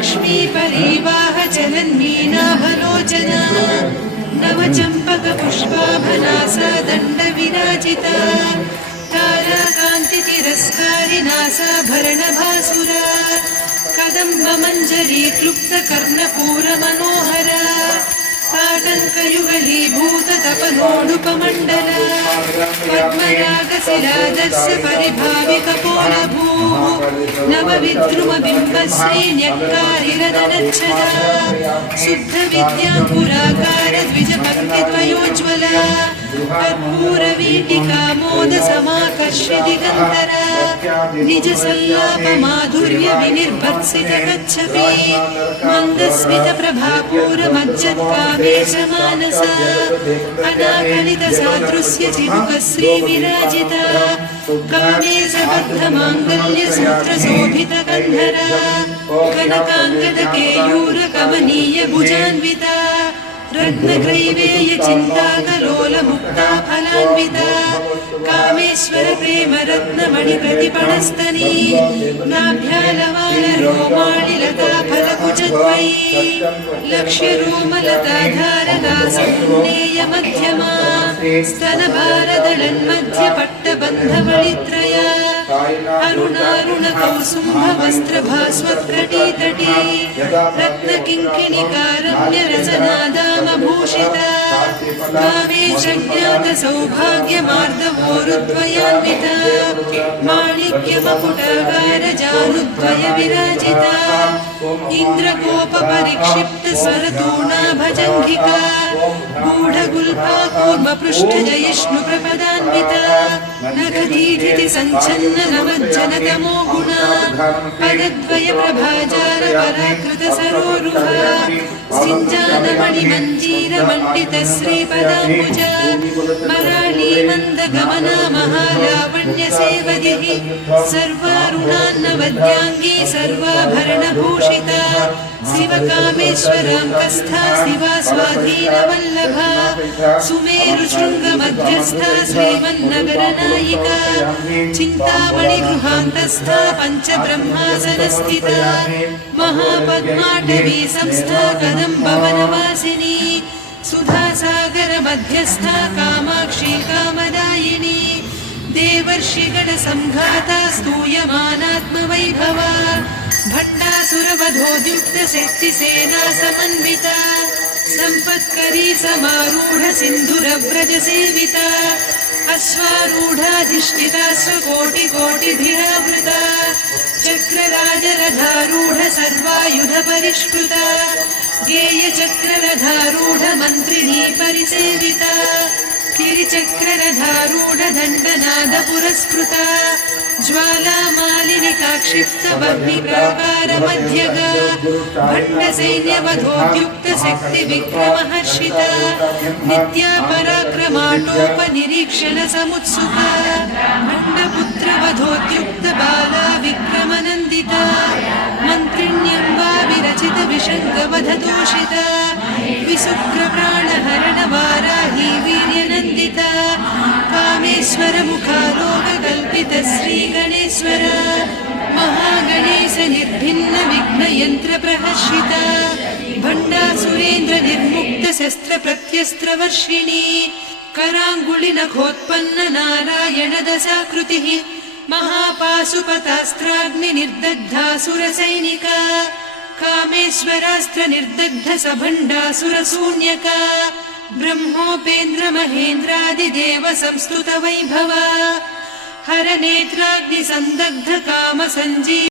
लक्ष्मी परिवाह चलन्मीनाभलोचना नवचम्पकपुष्पाभनासा दण्डविराजिता ताराकान्तितिरस्कारिनासाभरणभासुरा कदम्बमञ्जरी क्लुप्तकर्णपूरमनोहरा ताटङ्कयुगलीभूततपनोडुपमण्डला पद्मरागशिलादस्य परिभाविकपोलभूः नवविद्रुमबिम्बश्रीन्यक्कारिरदनच्छदा शुद्धविद्याङ्कुराकारद्विजपङ्क्तिद्वयोज्ज्वला कर्पूरवीटिकामोदसमाकर्षिदिगन्तरा निजसल्लापमाधुर्यविनिर्भत्सितकच्छपि मन्दस्मितप्रभापूरमज्जत्कामेशमानसा अनाकलितसादृश्यचिमुकश्रीविराजिता कामेशबद्धमाङ्गल्यसूत्रशोभितकन्धरा कनकाङ्गदकेयूरकमनीयभुजान्विता रत्नग्रैवेयचिन्ताकलोलमुक्ता फलान्विता कामेश्वर प्रेमरत्नमणिप्रतिपणस्तनी नाभ्यालवालरोमाणिलता फलकुचद्वयी लक्ष्यरोमलताधारका सौन्नेयमध्यमा स्तनभारदलन्मध्यपट्टबन्धवळित्रया अरुणारुणकौसुम्भवस्त्रभास्वत्कटीतटी रत्नकिङ्किणिकारम्यरसनादामभूषिता कामेशज्ञातसौभाग्यमार्दवोरुद्वयान्विता माणिक्यमकुटागारजानुद्वयविराजिता इन्द्रकोपपरिक्षिप्तस्वरतूणाभजङ्घिका गूढगुल्फा कूर्मपृष्ठजयिष्णुप्रपदान्विता नखदीधितिसञ्छन्ननमज्जनतमो गुणा पदद्वयप्रभाजारपराकृतसरोरुहा सिञ्जानमणिमञ्जीरमण्डितश्रीपदाम्बुजा मराळीमन्दगमना महालावण्यसेवदिः सर्वारुणान्नवद्याङ्गी सर्वाभरणभूषिता शिवकामेश्वराङ्कस्था शिवा स्वाधीनवल्लभा सुमेरुशृङ्गमध्यस्था श्रीमन्नगरनायिका चिन्तामणिगृहान्तस्था पञ्चब्रह्मासनस्थिता महापद्माटवी संस्था कदम्बवनवासिनी सुधासागरमध्यस्था कामाक्षी कामदायिनी देवर्षिगणसंघाता स्तूयमानात्मवैभवा भट्टासुरवधोद्युक्तशक्तिसेना समन्विता सम्पत्करी समारूढ सिन्धुरव्रजसेविता अश्वारूढाधिष्ठिता स्वकोटिकोटिभिरावृता चक्रराजरथारूढ सर्वायुधपरिष्कृता गेयचक्ररथारूढ मन्त्रिणी परिसेविता गिरिचक्ररथारूढ दण्डनादपुरस्कृता ज्वालामालिनिकाक्षिप्तबह्निप्राकारमध्यगा भट्टसैन्यवधोद्युक्तशक्तिविक्रमहर्षिता नित्या पराक्रमाटोपनिरीक्षणसमुत्सुका भण्डपुत्रवधोद्युक्तबाला विक्रमनन्दिता मन्त्रिण्यम्बा विरचितविशङ्कवधदूषिता विशुक्रप्राणहरणवाराही वीर्यनन्दिता कामेश्वरमुखालोककल्पितश्रीगणेश्वर महागणेशनिर्भिन्नविघ्नयन्त्रप्रहर्षिता भण्डासुरेन्द्रनिर्मुक्तशस्त्रप्रत्यस्त्रवर्षिणी कराङ्गुलिनखोत्पन्ननारायणदशाकृतिः महापाशुपतास्त्राग्निनिर्दग्धासुरसैनिका कामेश्वरास्त्रनिर्दग्धसभण्डासुरशून्यका ब्रह्मोपेन्द्रमहेन्द्रादिदेव संस्तुतवैभवा हरनेत्राग्निसन्दग्धकामसञ्जीव